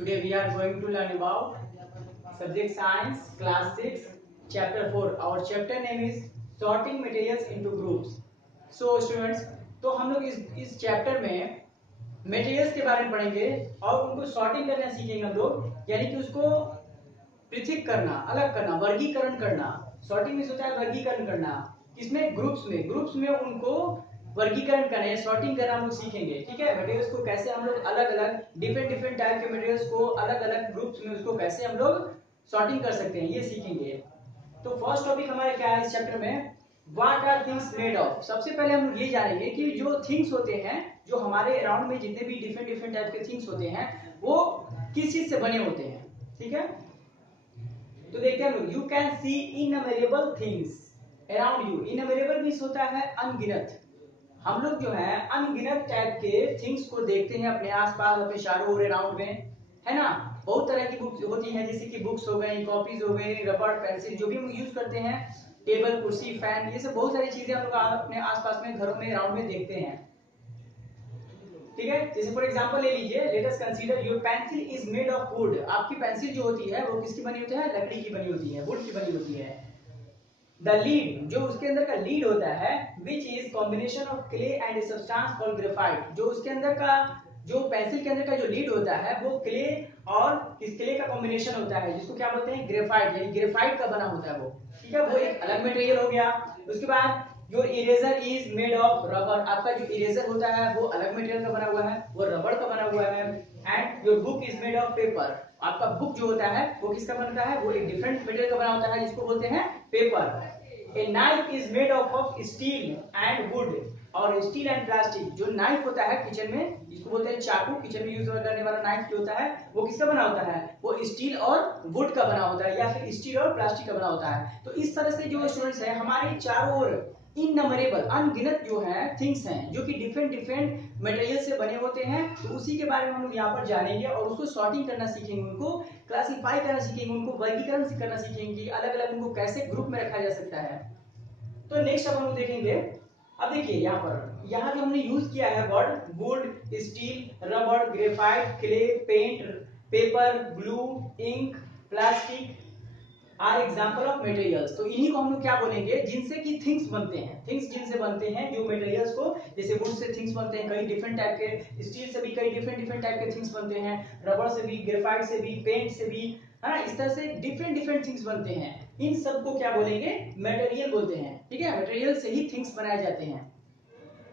Today we are going to learn about subject science class 6 chapter 4. Our chapter name is sorting materials into groups. So students, तो हम लोग इस chapter में materials के बारे में पढ़ेंगे और उनको सॉर्टिंग करना सीखेंगे हम लोग, यानी कि उसको पृथक करना, अलग करना, वर्गीकरण करना। सॉर्टिंग में होता है वर्गीकरण करना, किसमें? ग्रुप्स में उनको वर्गीकरण करना, सॉर्टिंग करना हम लोग सीखेंगे। ठीक है, मटेरियल्स को कैसे हम लोग अलग अलग डिफरेंट टाइप के मटेरियल्स को अलग अलग ग्रुप्स में उसको कैसे हम लोग सॉर्टिंग कर सकते हैं, ये सीखेंगे। तो फर्स्ट टॉपिक हमारे क्या है इस चैप्टर में? What are things made of. सबसे पहले हम लोग ये जानेंगे कि जो थिंग्स होते हैं, जो हमारे अराउंड में जितने भी डिफरेंट टाइप के थिंग्स होते हैं, वो किस चीज से बने होते हैं। ठीक है, तो देखते हैं हम लोग। You can see innumerable things around you. Innumerable means होता है अनगिनत। हम लोग जो है अनगिनत टाइप के थिंग्स को देखते हैं अपने आसपास, अपने चारों ओर अराउंड में, है ना। बहुत तरह की बुक्स होती हैं, जैसे कि बुक्स हो गई, कॉपीज हो गई, रबड़, पेंसिल, जो भी हम यूज करते हैं, टेबल, कुर्सी, फैन, ये सब बहुत सारी चीजें हम लोग अपने आसपास में, घरों में, अराउंड में देखते हैं। ठीक है, जैसे फॉर एग्जांपल ले लीजिए, let us consider your pencil is made of would. आपकी पेंसिल जो होती है वो किसकी बनी होती है? लकड़ी की बनी होती है, वुड की बनी होती है। द लीड, जो उसके अंदर का लीड होता है, which is combination of clay and a substance called graphite. जो उसके अंदर का, जो पेंसिल के अंदर का जो लीड होता है, वो क्ले और इस क्ले का कॉम्बिनेशन होता है, जिसको क्या बोलते हैं? ग्रेफाइट, यानी ग्रेफाइट का बना होता है वो। ठीक है, वो एक अलग मटेरियल हो गया। उसके बाद your eraser is made of rubber. आपका जो इरेजर होता है वो अलग मटेरियल का बना हुआ है, वो रबर का बना हुआ है। And your book is made of paper. आपका बुक जो होता है वो किसका बनता है? वो एक डिफरेंट मटेरियल का बना होता है, जिसको बोलते हैं paper. A knife is made of steel and wood। और स्टील एंड प्लास्टिक, जो नाइफ होता है किचन में, जिसको बोलते हैं चाकू, किचन में यूज करने वाला नाइफ जो होता है, वो किसका बना होता है? वो स्टील और वुड का बना होता है, या फिर स्टील और प्लास्टिक का बना होता है। तो इस तरह से जो स्टूडेंट्स है, हमारे चारों ओर इननमरेबल, अनगिनत जो है थिंग्स हैं, जो कि डिफरेंट मटेरियल से बने होते हैं। तो उसी के बारे में हम लोग यहाँ पर जानेंगे और उसको सॉर्टिंग करना सीखेंगे, उनको क्लासिफाई करना सीखेंगे, उनको वर्गीकरण करना सीखेंगे, अलग अलग उनको कैसे ग्रुप में रखा जा सकता है। तो नेक्स्ट अब हम लोग देखेंगे। अब देखिए यहाँ जो हमने यूज किया है word wood, steel, rubber, graphite, clay, paint, paper, glue, ink, plastic are example of materials. तो इन्हीं को हम लोग क्या बोलेंगे? जिनसे कि थिंग्स बनते हैं, थिंग्स जिनसे बनते हैं, जो मटेरियल्स को, जैसे वुड से थिंग्स बनते हैं कई डिफरेंट टाइप के, स्टील से भी कई डिफरेंट टाइप के थिंग्स बनते हैं, रबर से भी, ग्रेफाइट से भी, पेंट से भी, है ना। इस तरह से डिफरेंट थिंग्स बनते हैं। इन सबको क्या बोलेंगे? मटेरियल बोलते हैं। ठीक है, मटेरियल से ही थिंग्स बनाए जाते हैं।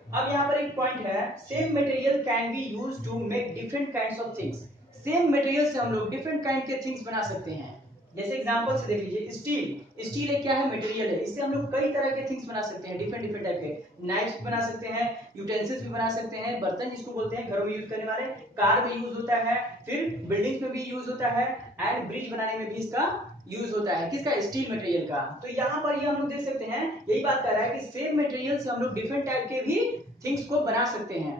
अब यहाँ पर एक पॉइंट है, same material can be used to make different kinds of things. Same material से हम लोग डिफरेंट काइंड के थिंग्स बना सकते हैं। जैसे एग्जांपल से देख लीजिए, स्टील एक क्या है? मटेरियल है। इससे हम लोग कई तरह के थिंग्स बना सकते हैं, डिफरेंट टाइप के। नाइफ्स भी बना सकते हैं, यूटेंसिल्स भी बना सकते हैं, बर्तन जिसको बोलते हैं घरों में यूज करने वाले, कार में यूज होता है, फिर बिल्डिंग्स में भी यूज होता है, एंड ब्रिज बनाने में भी इसका यूज होता है। किसका? स्टील मटेरियल का। तो यहाँ पर ये हम लोग देख सकते हैं, यही बात कर रहा है कि सेम मटेरियल से हम लोग डिफरेंट टाइप के भी थिंग्स को बना सकते हैं।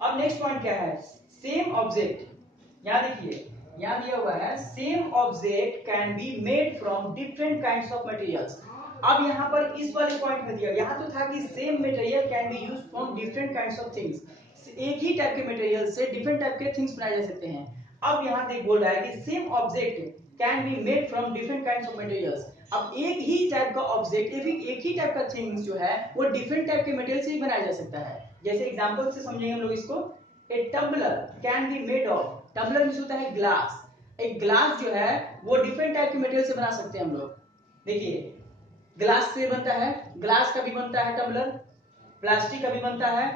अब नेक्स्ट पॉइंट क्या है? Same object. यहाँ देखिए, यहाँ दिया हुआ है, same object can be made from different kinds of materials. अब यहाँ पर इस वाले पॉइंट में दिया, यहाँ तो था कि same material can be used from different kinds of things. एक ही टाइप के मटेरियल से डिफरेंट टाइप के थिंग्स बनाए जा सकते हैं। अब यहाँ देख बोल रहा है कि same object can be made from different kinds of materials. अब एक ही टाइप का ऑब्जेक्ट, एक ही टाइप का थिंग्स जो है, वो डिफरेंट टाइप के मटेरियल से ही बनाया जा सकता है। जैसे एग्जांपल से समझेंगे हम लोग इसको। A tumbler can be made of, tumbler means होता है ग्लास। एक ग्लास जो है वो डिफरेंट टाइप के मटेरियल से बना सकते हैं हम लोग। देखिए, ग्लास से बनता है, ग्लास का भी बनता है टम्बलर, प्लास्टिक का भी बनता है,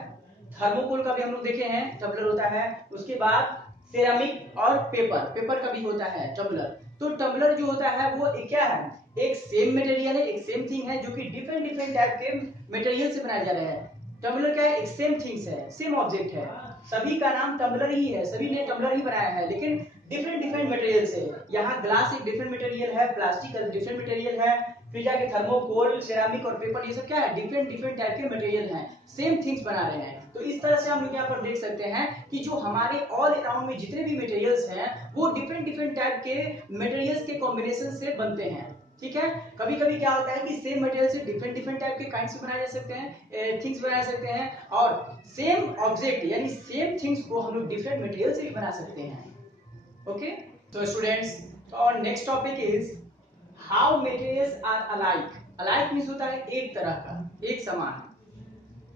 थर्मोकोल का भी हम लोग देखे हैं टम्बलर होता है। उसके बाद सेरामिक और पेपर का भी होता है टम्बलर। तो टम्बलर जो होता है वो एक क्या है? एक सेम मटेरियल है, एक सेम थिंग है, जो कि डिफरेंट टाइप के मटेरियल से बनाया जा रहा है। टम्बलर क्या है? एक सेम थिंग्स है, सेम ऑब्जेक्ट है, सभी का नाम टम्बलर ही है, सभी ने टम्बलर ही बनाया है, लेकिन डिफरेंट मटेरियल से। यहाँ ग्लास एक डिफरेंट मटेरियल है, प्लास्टिक का डिफरेंट मटेरियल है, फिर जाके थर्मोकोल, सेरामिक और पेपर, ये सब क्या है? डिफरेंट टाइप के मटेरियल हैं, सेम थिंग्स बना रहे हैं। तो इस तरह से हम लोग यहाँ पर देख सकते हैं कि जो हमारे ऑल अराउंड में जितने भी मटेरियल्स हैं, वो डिफरेंट टाइप के मटेरियल्स के कॉम्बिनेशन से बनते हैं। ठीक है, कभी कभी क्या होता है कि सेम मटेरियल से डिफरेंट टाइप के काइंड्स बनाए जा सकते हैं, थिंग्स बनाए सकते हैं, और सेम ऑब्जेक्ट यानी सेम थिंग्स को हम लोग डिफरेंट मटेरियल से भी बना सकते हैं। ओके, तो स्टूडेंट्स, और next topic is how materials are alike. Alike means होता है एक तरह का, एक समान।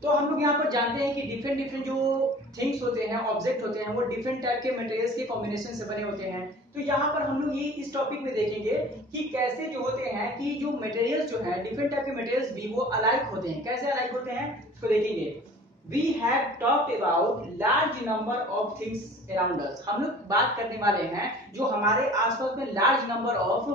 तो हम लोग यहाँ पर जानते हैं कि डिफरेंट डिफरेंट जो थिंग्स होते हैं, ऑब्जेक्ट होते हैं, वो डिफरेंट टाइप के मटेरियल्स के कॉम्बिनेशन से बने होते हैं। तो यहाँ पर हम लोग ये इस टॉपिक में देखेंगे कि कैसे जो होते हैं कि जो मटेरियल्स जो है डिफरेंट टाइप के मटेरियल्स भी वो अलाइक होते हैं। कैसे अलाइक होते हैं तो देखेंगे। We have talked about large number of things around us। हम लोग बात करने वाले हैं जो हमारे आसपास में लार्ज नंबर ऑफ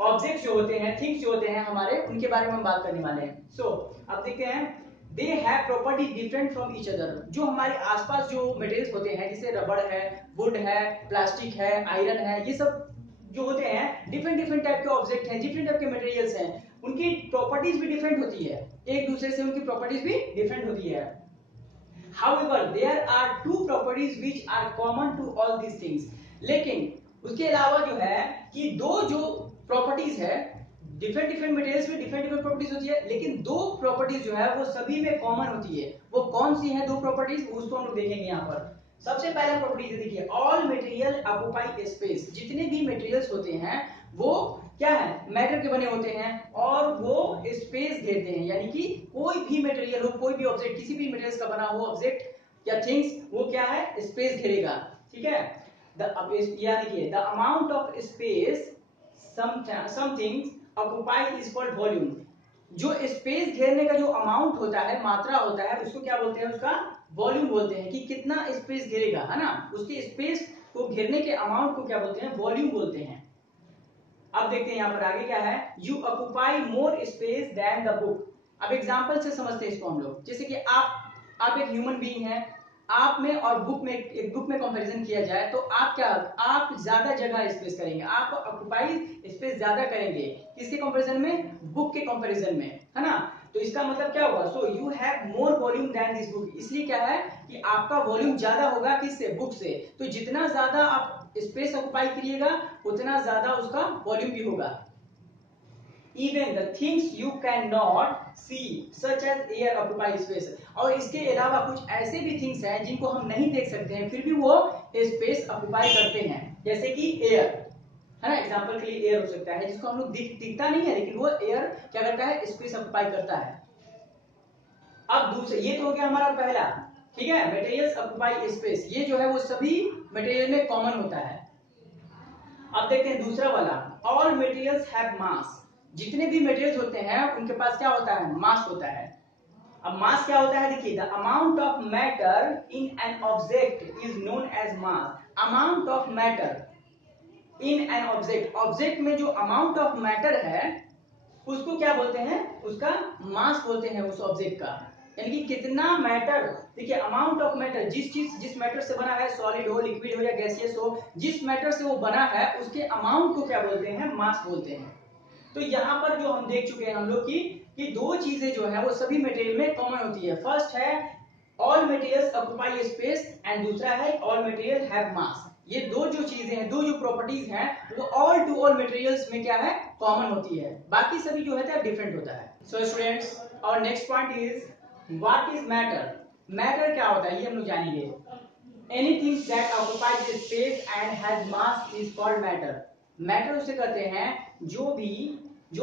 ऑब्जेक्ट्स जो होते हैं, थिंग्स जो होते हैं हमारे, उनके बारे में हम बात करने वाले हैं। सो अब देखते हैं, they have property different from each other. जो हमारे आसपास जो मटेरियल्स होते हैं, जैसे रबड़ है, वुड है, प्लास्टिक है, आयरन है, ये सब जो होते हैं डिफरेंट डिफरेंट टाइप के ऑब्जेक्ट हैं, डिफरेंट टाइप के मटेरियल्स हैं, उनकी प्रॉपर्टीज भी डिफरेंट होती है, एक दूसरे से उनकी प्रॉपर्टीज भी डिफरेंट होती है। However, there are two properties which are common to all these things। लेकिन उसके अलावा जो है कि दो जो प्रॉपर्टीज है, डिफरेंट डिफरेंट मटेरियल्स में डिफरेंट डिफरेंट प्रॉपर्टीज होती है, लेकिन दो प्रॉपर्टीज जो है वो सभी में कॉमन होती है। वो कौन सी है दो प्रॉपर्टीज, उसको हम लोग देखेंगे यहाँ पर। सबसे पहला प्रॉपर्टीज देखिए, ऑल मटेरियल ऑक्यूपाई स्पेस। जितने भी मटेरियल्स होते हैं वो क्या है, मैटर के बने होते हैं और वो स्पेस घेरते हैं। यानी कि कोई भी मटेरियल हो, कोई भी ऑब्जेक्ट, किसी भी मटेरियल का बना हुआ ऑब्जेक्ट या थिंग्स, वो क्या है, स्पेस घेरेगा। ठीक है, देखिए, the amount of space something occupy is called volume. जो स्पेस घेरने का जो अमाउंट होता है, मात्रा होता है, उसको क्या बोलते हैं, उसका वॉल्यूम बोलते हैं। कि कितना स्पेस घेरेगा, है ना, उसके स्पेस को घेरने के अमाउंट को क्या बोलते हैं, वॉल्यूम बोलते हैं। अब देखते हैं यहाँ पर आगे क्या है, you occupy more space than the book. अब एग्जांपल से समझते हैं इसको हम लोग। जैसे कि आप एक ह्यूमन बीइंग है, आप में और बुक में, एक बुक में कंपैरिजन किया जाए तो आप क्या, आप ज्यादा जगह स्पेस करेंगे, आप ऑक्यूपाई स्पेस ज्यादा करेंगे किसके कंपैरिजन में, बुक के कंपैरिजन में, है ना। तो इसका मतलब क्या हुआ, so you have more volume than this book. इसलिए क्या है कि आपका वॉल्यूम ज्यादा होगा किससे, बुक से। तो जितना ज्यादा आप स्पेस ऑक्यूपाई करिएगा उतना ज्यादा उसका वॉल्यूम भी होगा। Even the things you cannot see such as air occupy space। और इसके अलावा कुछ ऐसे भी थिंग्स हैं जिनको हम नहीं देख सकते हैं, फिर भी वो स्पेस ऑक्यूपाई करते हैं। जैसे कि एयर, है ना, एग्जांपल के लिए एयर हो सकता है जिसको हम लोग दिखता नहीं है, लेकिन वो एयर क्या करता है, स्पेस ऑक्यूपाई करता है। अब दूसरे, ये तो हो गया हमारा पहला, ठीक है, मटेरियल्स ऑक्यूपाई स्पेस। ये जो है वो सभी मटेरियल में कॉमन होता है। अब देखते हैं दूसरा वाला, ऑल मटेरियल्स हैव मास। जितने भी मटेरियल्स होते हैं उनके पास क्या होता है, मास होता है। अब मास क्या होता है, देखिए, the amount of matter in an object is known as mass. Amount of matter in an object, object में जो अमाउंट ऑफ मैटर है उसको क्या बोलते हैं, उसका मास बोलते हैं उस ऑब्जेक्ट का। यानी कि कितना मैटर, देखिए, अमाउंट ऑफ मैटर, जिस मैटर से बना है, सॉलिड हो, लिक्विड हो या गैसियस हो, जिस मैटर से वो बना है उसके अमाउंट को क्या बोलते हैं, मास बोलते हैं। तो यहाँ पर जो हम देख चुके हैं हम लोग कि दो चीजें जो है वो सभी मटेरियल में कॉमन होती है। फर्स्ट है all materials occupy space and दूसरा है ऑल मटेरियल हैव मास। ये दो जो चीजें हैं, दो जो प्रॉपर्टीज हैं, वो ऑल टू ऑल मटेरियल्स में क्या है, कॉमन होती है। बाकी सभी जो है डिफरेंट होता है। सो स्टूडेंट्स, और next point is what is matter. Matter क्या होता है ये हम लोग जानेंगे। Anything that occupies space and has mass is called matter. Matter उसे कहते हैं जो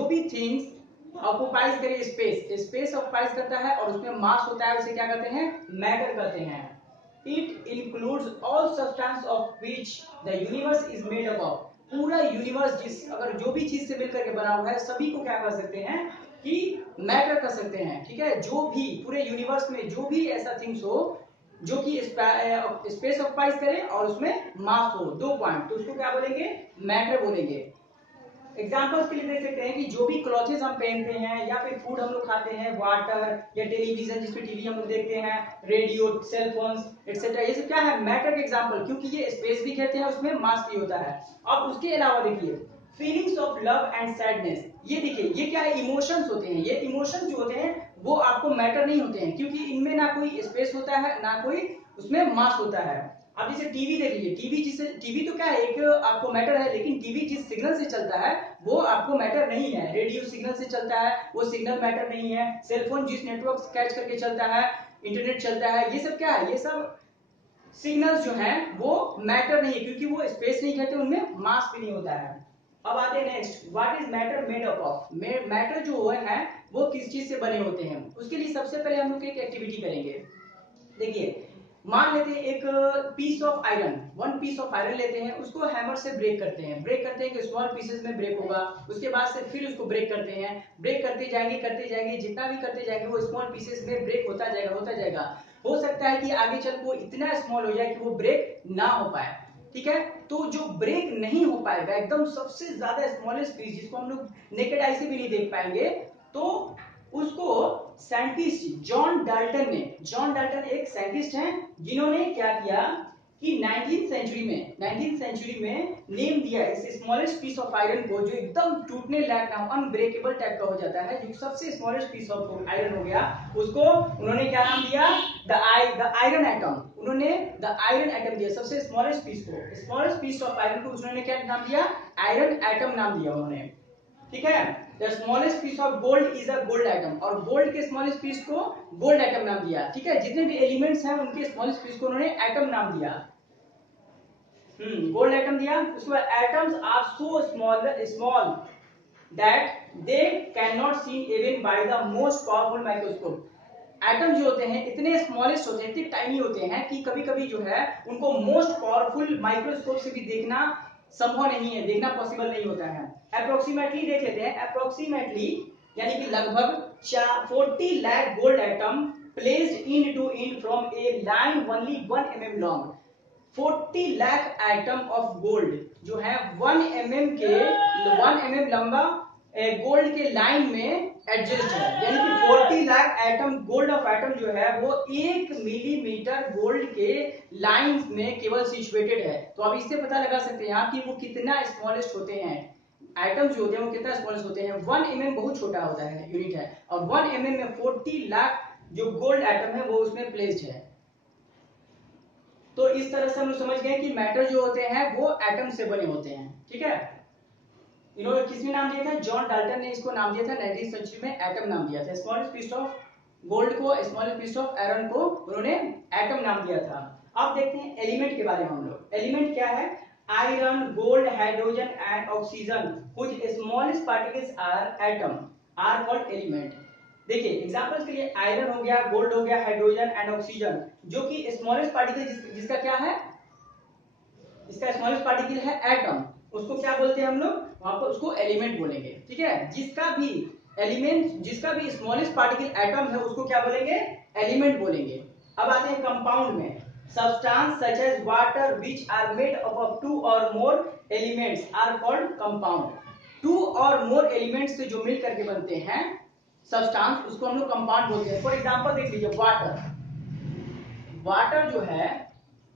भी थिंग्स ऑक्यूपाइज करे स्पेस ऑक्यूपाइज करता है और उसमें मास होता है, उसे क्या कहते हैं, मैटर कहते हैं। It includes all substance of which the universe is made up of. पूरा यूनिवर्स अगर जो भी चीज से मिलकर के बना हुआ है, सभी को क्या कर सकते हैं कि मैटर कर सकते हैं। ठीक है, जो भी पूरे यूनिवर्स में जो भी ऐसा थिंग्स हो जो कि स्पेस ऑक्यूपाइज करे और उसमें मास हो, दो पॉइंट, तो उसको क्या बोलेंगे, मैटर बोलेंगे। एग्जाम्पल्स के लिए देख सकते हैं कि जो भी क्लॉथेस हम पहनते हैं या फिर फूड हम लोग खाते हैं, वाटर या टेलीविजन जिसपे टीवी हम लोग देखते हैं, रेडियो, सेल फोन्स एक्सेट्रा, ये सब क्या है, मैटर के एग्जाम्पल, क्योंकि ये स्पेस भी कहते हैं, उसमें मास भी होता है। अब उसके अलावा देखिए, feelings of love and sadness, ये देखिए, ये क्या है, इमोशंस होते हैं। ये इमोशंस जो होते हैं वो आपको मैटर नहीं होते हैं, क्योंकि इनमें ना कोई स्पेस होता है ना कोई उसमें मास होता है। अब जैसे टीवी देख लीजिए, टीवी तो क्या है, एक आपको मैटर है, लेकिन टीवी जिस सिग्नल से चलता है वो आपको मैटर नहीं है। रेडियो सिग्नल से चलता है, वो सिग्नल मैटर नहीं है। सेलफोन जिस नेटवर्क कैच करके चलता है, इंटरनेट चलता है, ये सब क्या है, ये सब सिग्नल्स जो हैं वो मैटर नहीं है, क्योंकि वो स्पेस नहीं कहते, उनमें मास भी नहीं होता है। अब आते हैं next, what is matter made up of. Matter जो है वो किस चीज से बने होते हैं, उसके लिए सबसे पहले हम लोग एक एक्टिविटी करेंगे। देखिए, मान लेते हैं एक piece of iron, one piece of iron लेते हैं, उसको हैमर से ब्रेक करते हैं कि स्मॉल पीसेस में ब्रेक होगा, उसके बाद से फिर उसको ब्रेक करते हैं, ब्रेक करते जाएंगे, जितना भी करते जाएंगे वो स्मॉल पीसेस में ब्रेक होता जाएगा। हो सकता है कि आगे चल वो इतना स्मॉल हो जाए कि वो ब्रेक ना हो पाए, ठीक है। तो जो ब्रेक नहीं हो पाएगा, एकदम सबसे ज्यादा स्मॉलेस्ट पीस जिसको हम लोग नेकेड आई से भी नहीं देख पाएंगे, तो उसको साइंटिस्ट जॉन डाल्टन एक साइंटिस्ट हैं जिन्होंने क्या किया कि 19th सेंचुरी में नेम दिया इस स्मॉलेस्ट पीस ऑफ आयरन को, जो एकदम टूटने लायक ना, अनब्रेकेबल टाइप का हो जाता है, जो सबसे स्मॉलेस्ट पीस ऑफ आयरन हो गया, उसको उन्होंने क्या नाम दिया, द आयरन एटम। उन्होंने द आयरन एटम दिया, सबसे स्मॉलेस्ट पीस को, स्मॉलेस्ट पीस ऑफ आयरन को उन्होंने क्या नाम दिया, आयरन एटम नाम दिया उन्होंने, ठीक है। The smallest piece of gold is a gold atom, और गोल्ड के स्मॉलेस्ट पीस को गोल्ड एटम नाम दिया, ठीक है। जितने भी एलिमेंट्स हैं उनके स्मॉलेस्ट पीस को उन्होंने एटम नाम दिया, गोल्ड एटम दिया। उसके बाद atoms are so small that they can not seen even by the most powerful microscope. Atom जो होते हैं इतने स्मॉलेस्ट होते हैं, इतने टाइनी होते हैं कि कभी कभी जो है उनको मोस्ट पावरफुल माइक्रोस्कोप से भी देखना संभव नहीं है, देखना पॉसिबल नहीं होता है। अप्रोक्सीमेटली देख लेते हैं, अप्रोक्सीमेटली यानी कि लगभग 40 lakh gold atom placed in from A line only 1 mm long. 40 lakh atom of gold जो है 1 mm लंबा गोल्ड के लाइन में एडजस्ट है, यानी कि 40 lakh atom gold of atom जो है वो 1 मिलीमीटर गोल्ड के लाइन में केवल सिचुएटेड है। तो अब इससे पता लगा सकते हैं आप कि वो कितना स्मॉलेस्ट होते हैं, एटम जो होते हैं वो कितना स्मॉलेस्ट होते हैं। 1 mm बहुत छोटा होता है, यूनिट है, और 1 mm में 40 लाख जो गोल्ड एटम है वो उसमें प्लेस्ड है। तो इस तरह से हम लोग समझ गए कि मैटर जो होते हैं वो एटम से बने होते हैं, ठीक है। इन्होंने किसने नाम दिया था, जॉन डाल्टन ने इसको नाम दिया था 19th सेंचुरी में, एटम नाम दिया था। स्मॉलेस्ट पीस ऑफ गोल्ड को, स्मॉलेस्ट पीस ऑफ आयरन को उन्होंने एटम नाम दिया था। अब देखते हैं एलिमेंट के बारे में हम लोग। एलिमेंट क्या है, iron, gold, hydrogen and oxygen which smallest particles are atom are called element. देखिए एग्जांपल्स के लिए आयरन हो गया, गोल्ड हो गया, हाइड्रोजन एंड ऑक्सीजन, जो कि स्मॉलेस्ट पार्टिकल जिसका क्या है, इसका स्मॉलेस्ट पार्टिकल है एटम, उसको क्या बोलते हैं हम लोग, वहां पर उसको एलिमेंट बोलेंगे, ठीक है। जिसका भी एलिमेंट, जिसका भी स्मॉलेस्ट पार्टिकल एटम है उसको क्या बोलेंगे, एलिमेंट बोलेंगे। अब आते हैं कंपाउंड में, substance such as water which are made up of 2 or more elements are called compound. 2 or more elements से जो मिल करके बनते हैं सब्सटेंस, उसको हम लोग कंपाउंड बोलते हैं। फॉर एग्जांपल देख लीजिए, वाटर जो है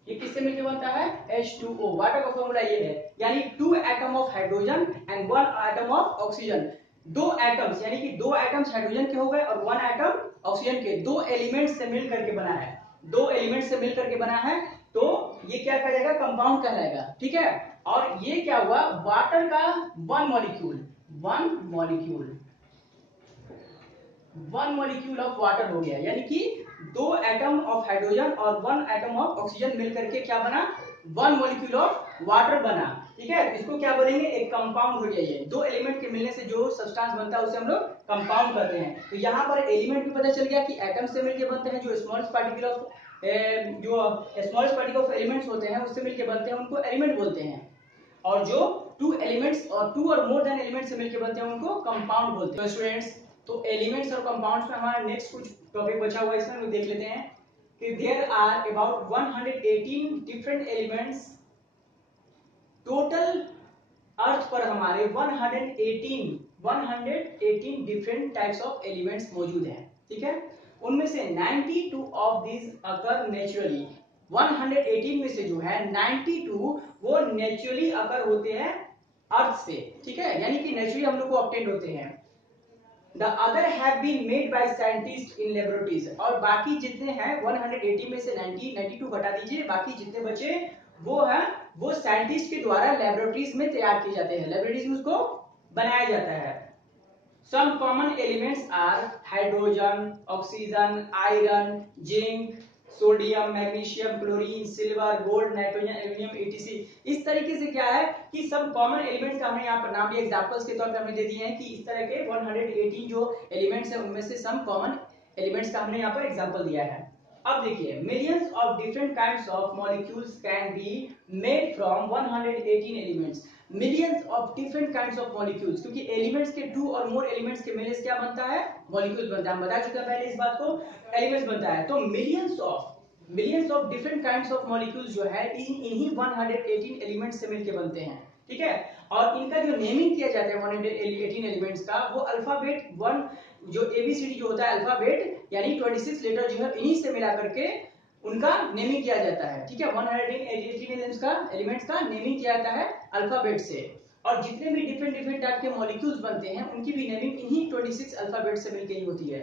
ये किससे मिलकर बनता है, H2O। वाटर का फॉर्मूला ये है, यानी 2 atom of hydrogen and 1 atom of oxygen. 2 atoms यानी कि 2 एटम्स हाइड्रोजन के हो गए और 1 एटम ऑक्सीजन के, 2 एलिमेंट्स से मिल करके बना है, 2 एलिमेंट्स से मिल करके बना है, तो ये क्या कहलाएगा, कंपाउंड कहलाएगा, ठीक है। और ये क्या हुआ, वाटर का 1 मॉलिक्यूल ऑफ वाटर हो गया, यानी कि 2 एटम ऑफ हाइड्रोजन और 1 एटम ऑफ ऑक्सीजन मिलकर के क्या बना, 1 मॉलिक्यूल ऑफ वाटर बना, ठीक है। इसको क्या बोलेंगे, एक कंपाउंड हो गया। ये 2 एलिमेंट के मिलने से जो सब्सटेंस बनता है उसे हम लोग कंपाउंड कहते हैं। तो यहाँ पर एलिमेंट भी पता चल गया कि एटम से मिलकर बनते हैं, जो स्मॉलेस्ट पार्टिकल ऑफ एलिमेंट्स होते हैं उससे मिलकर बनते हैं, उनको एलिमेंट बोलते हैं। और जो 2 एलिमेंट्स और 2 और मोर देन एलिमेंट्स से मिलकर बनते हैं उनको कंपाउंड बोलते हैं। स्टूडेंट्स, तो एलिमेंट्स और कंपाउंड्स में हमारा नेक्स्ट कुछ टॉपिक बचा हुआ है, इसमें हम देख लेते हैं कि there are about 118 different elements. Total earth पर हमारे 118 डिफरेंट टाइप्स ऑफ एलिमेंट्स मौजूद हैं, ठीक है। उनमें से 92 ऑफ दीज अकर नेचुरली। 118 में से जो है 92 वो नेचुरली अकर होते हैं अर्थ से, ठीक है, यानी कि नेचुरली हम लोग को ऑब्टेन्ड होते हैं। The other have been made by scientists in laboratories। और बाकी जितने हैं 180 में से 92 घटा दीजिए, बाकी जितने बचे वो साइंटिस्ट के द्वारा लेबोरेटरीज में तैयार किए जाते हैं, लेबोरेटरीज में उसको बनाया जाता है। Some common elements are hydrogen, oxygen, iron, zinc, sodium, magnesium, chlorine, silver, gold, nitrogen, aluminium, etc। इस तरीके से क्या है कि सब कॉमन एलिमेंट्स का हमने यहाँ पर नाम दिया, एग्जांपल्स के तौर पे हमने दे दिए हैं कि इस तरह के 118 जो एलिमेंट्स हैं उनमें से सम कॉमन एलिमेंट्स का हमने यहाँ पर एग्जांपल दिया है। अब देखिए, millions of different kinds of molecules can be made from 118 elements. Millions of different kinds of molecules, क्योंकि एलिमेंट्स के 2 और मोर एलिमेंट्स के मिलने से क्या बनता है, मॉलिक्यूल्स बनता है। हम बता चुके हैं पहले इस बात को, एलिमेंट्स बनता है। तो millions of different kinds of molecules जो है इन्हीं 118 एलिमेंट्स से मिलकर बनते हैं, ठीक है। और इनका जो नेमिंग किया जाता है 118 एलिमेंट्स का, वो अल्फाबेट 1 जो ABCD जो होता है अल्फाबेट यानी 26 लेटर जो है इन्हीं से मिला करके उनका नेमिंग किया जाता है, ठीक है। 118 एलिमेंट्स का नेमिंग किया जाता है अल्फाबेट से। और जितने भी डिफरेंट टाइप के मॉलिक्यूल्स बनते हैं उनकी भी नेमिंग इन्हीं 26 अल्फाबेट से मिलकर ही होती है।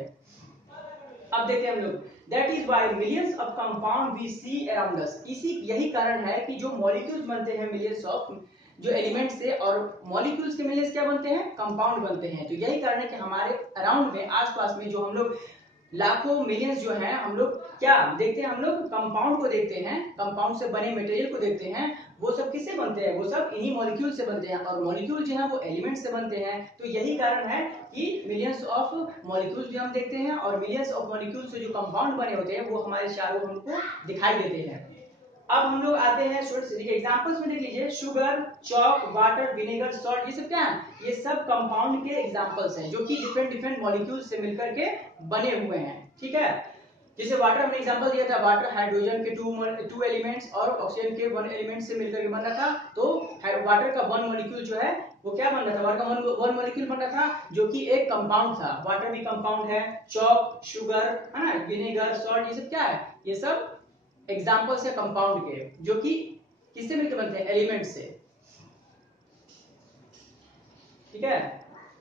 अब देखते हैं हम लोग, that is why millions of compound we see around us. यही कारण है कि जो मॉलिक्यूल्स बनते हैं मिलियंस ऑफ जो एलिमेंट्स से, और मॉलिक्यूल्स के मिलने से क्या बनते हैं, कंपाउंड बनते हैं। तो यही कारण है कि हमारे अराउंड में, आसपास में जो हम लोग लाखों मिलियंस जो हैं, हम लोग क्या देखते हैं, हम लोग कंपाउंड को देखते हैं, कंपाउंड से बने मटेरियल को देखते हैं। वो सब किससे बनते हैं, वो सब इन्हीं मॉलिक्यूल से बनते हैं, और मॉलिक्यूल जो है वो एलिमेंट से बनते हैं। तो यही कारण है कि मिलियंस ऑफ मॉलिक्यूल्स भी हम देखते हैं, और मिलियंस ऑफ मॉलिक्यूल से जो कंपाउंड बने होते हैं वो हमारे चारों हमको दिखाई देते हैं। अब हम लोग आते हैं स्टूडेंट्स, एग्जांपल्स में देख लीजिए, sugar, chalk, water, vinegar, salt, ये सब क्या है, ये सब कंपाउंड के एग्जांपल्स हैं जो कि डिफरेंट मॉलिक्यूल्स से मिलकर के बने हुए हैं, ठीक है। जैसे वाटर हमने एग्जांपल दिया था, वाटर हाइड्रोजन के 2 एलिमेंट्स और ऑक्सीजन के 1 एलिमेंट से मिलकर के बन रहा था। तो वाटर का 1 मॉलिक्यूल जो है वो क्या बन रहा था, वाटर का 1 मॉलिक्यूल बन रहा था जो कि एक कंपाउंड था। वाटर भी कंपाउंड है, चॉक, शुगर, है ना, विनेगर, सॉल्ट, ये सब क्या है, ये सब एग्जांपल्स है कंपाउंड के, जो कि किससे मिलकर बनते हैं, एलिमेंट से, ठीक है।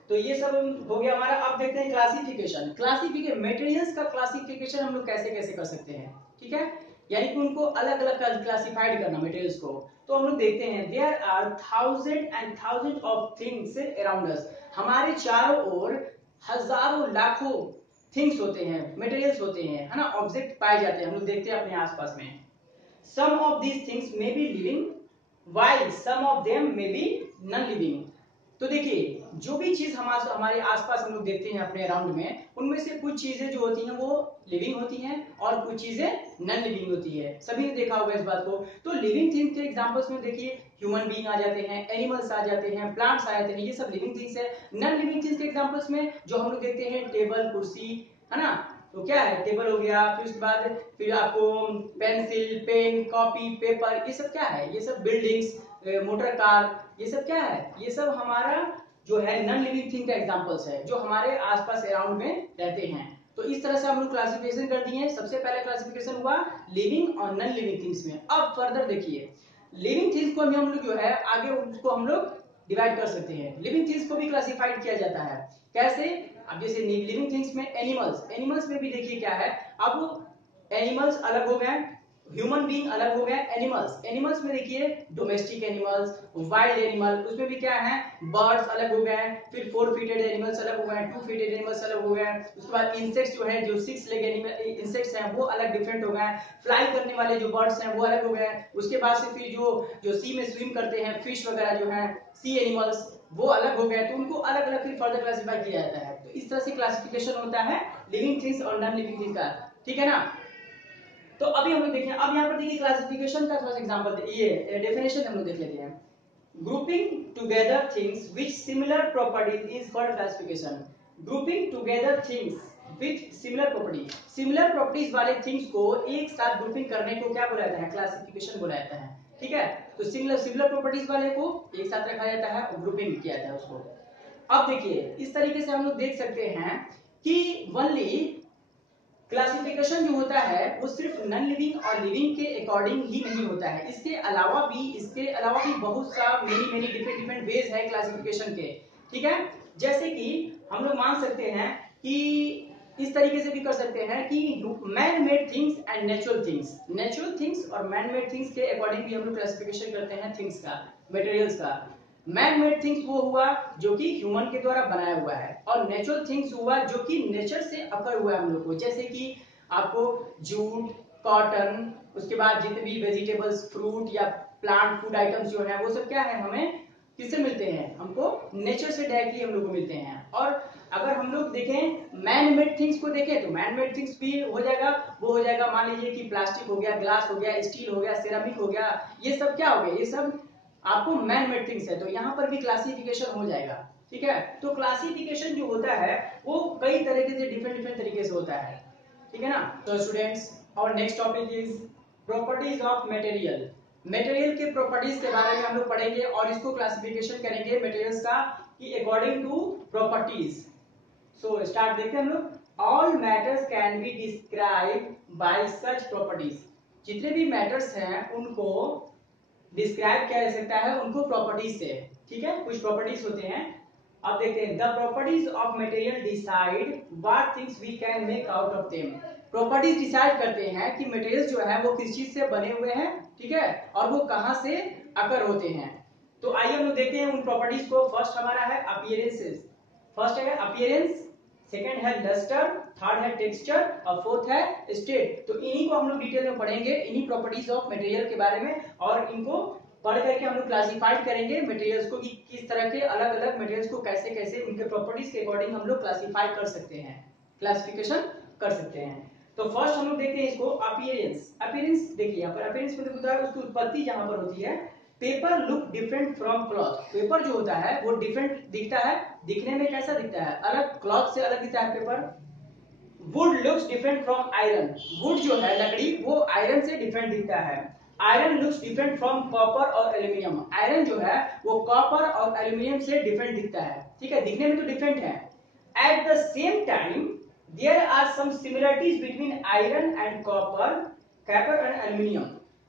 तो ये सब हो गया हमारा। अब देखते हैं क्लासिफिकेशन। मटेरियल्स का क्लासिफिकेशन हम लोग कैसे कैसे कर सकते हैं, ठीक है, यानी कि उनको अलग अलग क्लासिफाइड करना मटेरियल्स को। तो हम लोग देखते हैं, there are thousand and thousand of things around us. हमारे चारों ओर हजारों लाखों थिंग्स होते हैं, मटेरियल्स होते हैं, है ना, ऑब्जेक्ट पाए जाते हैं, हम लोग देखते हैं अपने आसपास में। Some of these things may be living while some of them may be non living. तो देखिए, जो भी चीज हमारे आसपास हम लोग देखते हैं अपने अराउंड में, उनमें से कुछ चीजें जो होती हैं वो लिविंग होती हैं और कुछ चीजें नॉन लिविंग होती है। सभी ने देखा होगा इस बात को। तो लिविंग थिंग्स के एग्जांपल्स में देखिए, ह्यूमन बीइंग आ जाते हैं, एनिमल्स आ जाते हैं, प्लांट्स आ जाते हैं, ये सब लिविंग थिंग्स है। नॉन लिविंग थिंग्स के एग्जांपल्स में जो हम लोग देखते हैं, टेबल, कुर्सी, है ना, तो क्या है, टेबल हो गया, फिर उसके बाद फिर आपको पेंसिल, पेन, कॉपी, पेपर, ये सब क्या है, ये सब बिल्डिंग्स, मोटर कार, ये सब क्या है, ये सब हमारा जो है नॉन लिविंग थिंग का एग्जांपल्स है, जो हमारे आसपास अराउंड में रहते हैं। तो इस तरह से हम लोग क्लासिफिकेशन कर दिए हैं। सबसे पहले क्लासिफिकेशन हुआ लिविंग और नॉन लिविंग थिंग्स में। अब फर्दर देखिए, लिविंग थिंग्स को भी हम लोग जो है आगे उसको हम लोग डिवाइड कर सकते हैं। लिविंग थिंग्स को भी क्लासिफाइड किया जाता है, कैसे, अब जैसे लिविंग थिंग्स में एनिमल्स में भी देखिए क्या है, अब एनिमल्स अलग हो गए, ह्यूमन बीइंग अलग हो गए, एनिमल्स में देखिए डोमेस्टिक एनिमल्स, वाइल्ड एनिमल, उसमें भी क्या है, बर्ड्स अलग हो गए, फिर 4 फीटेड एनिमल्स अलग हो गए, 2 फीटेड एनिमल्स अलग हो गए, उसके बाद इंसेक्ट्स जो है, जो 6 लेग इंसेक्ट्स हैं वो अलग डिफरेंट हो गए, फ्लाई करने वाले जो बर्ड्स हैं वो अलग हो गए, उसके बाद से फिर जो सी में स्विम करते हैं, फिश वगैरह जो है, सी एनिमल्स, वो अलग हो गए। तो उनको अलग अलग फिर फर्दर क्लासिफाई किया जाता है। तो इस तरह से क्लासिफिकेशन होता है लिविंग थिंग्स और नॉन लिविंग थिंग्स का, ठीक है ना। तो अभी हम लोग देखिए, अब यहाँ पर देखिए क्लासिफिकेशन का थोड़ा सा एग्जांपल, ये डेफिनेशन हम लोग देख लेते हैं। Grouping together things with similar properties is called classification. Grouping together things with similar properties वाले थिंग्स को एक साथ ग्रुपिंग करने को क्या बोला जाता है, क्लासिफिकेशन बोला जाता है, ठीक है। तो सिमिलर प्रॉपर्टीज वाले को एक साथ रखा जाता है और ग्रुपिंग किया जाता है उसको। अब देखिए, इस तरीके से हम लोग देख सकते हैं कि ओनली क्लासिफिकेशन जो होता है वो सिर्फ नॉन लिविंग और लिविंग के अकॉर्डिंग ही नहीं होता है, इसके अलावा भी बहुत सा मेनी डिफरेंट वेज है क्लासिफिकेशन के, ठीक है। जैसे कि हम लोग मान सकते हैं कि इस तरीके से भी कर सकते हैं कि man made things and natural things और मैन मेड थिंग्स के अकॉर्डिंग भी हम लोग क्लासिफिकेशन करते हैं थिंग्स का, मटेरियल्स का। मैन मेड थिंग्स वो हुआ जो कि ह्यूमन के द्वारा बनाया हुआ है, और नेचुरल थिंग्स हुआ जो कि नेचर से अकर हुआ है हम लोग को, जैसे कि आपको जूट, कॉटन, उसके बाद जितने भी वेजिटेबल्स, फ्रूट या प्लांट फूड आइटम्स जो है वो सब क्या है, हमें किससे मिलते हैं, हमको नेचर से डायरेक्टली हम लोग को मिलते हैं। और अगर हम लोग देखें मैन मेड थिंग्स को देखें तो मैन मेड थिंग्स भी हो जाएगा, वो हो जाएगा मान लीजिए कि प्लास्टिक हो गया, ग्लास हो गया, स्टील हो गया, सेरामिक हो गया, ये सब क्या हो गया, ये सब आपको मैन मेड थिंग्स है। तो यहाँ पर भी क्लासिफिकेशन हो जाएगा, ठीक है। तो क्लासिफिकेशन जो होता है वो कई तरीके से डिफरेंट तरीके से होता है, ठीक है ना। तो स्टूडेंट्स और next topic is properties of material. Material के प्रॉपर्टीज के बारे में हम लोग पढ़ेंगे और इसको क्लासिफिकेशन करेंगे मटेरियल्स का कि according to properties. So start देखते हैं हम लोग। All matters can be describe by such properties. जितने भी मैटर्स हैं उनको डिस्क्राइब किया जा सकता है उनको प्रॉपर्टीज से, ठीक है। कुछ प्रॉपर्टीज होते हैं, अब देखते हैं। The properties of material decide what things we can make out of them. Properties decide करते हैं कि मटेरियल्स जो है वो किस चीज से बने हुए हैं, ठीक है, और वो कहां से अकर होते हैं। तो आइए हम लोग देखते हैं उन प्रॉपर्टीज को। फर्स्ट हमारा है अपीयरेंसेस। फर्स्ट है अपीयरेंस, सेकंड है लस्टर, थर्ड है टेक्सचर और फोर्थ है स्टेट। तो इन्हीं को हम लोग डिटेल में पढ़ेंगे, इन्हीं प्रॉपर्टीज ऑफ मटेरियल के बारे में, और इनको पढ़ करके हम लोग क्लासिफाइड करेंगे मटेरियल्स को कि किस तरह के अलग अलग मटेरियल्स को कैसे कैसे उनके प्रॉपर्टीज के अकॉर्डिंग हम लोग क्लासिफाई कर सकते हैं, क्लासिफिकेशन कर सकते हैं। तो फर्स्ट हम लोग देखते हैं इसको अपीयरेंस। अपीयरेंस देखिए यहाँ पर अपीयरेंस मतलब होता है उसकी उत्पत्ति जहां पर होती है। Paper look different from cloth. Paper जो होता है वो डिफरेंट दिखता है, दिखने में कैसा दिखता है, अलग, क्लॉथ से अलग दिखता है paper. Would looks different from iron. Would जो है लकड़ी वो आयरन से डिफरेंट दिखता है। Iron looks different from copper और एल्यूमिनियम। आयरन जो है वो कॉपर और एल्यूमिनियम से डिफरेंट दिखता है, ठीक है, दिखने में तो डिफरेंट है। At the same time there are some similarities between iron and copper and aluminium.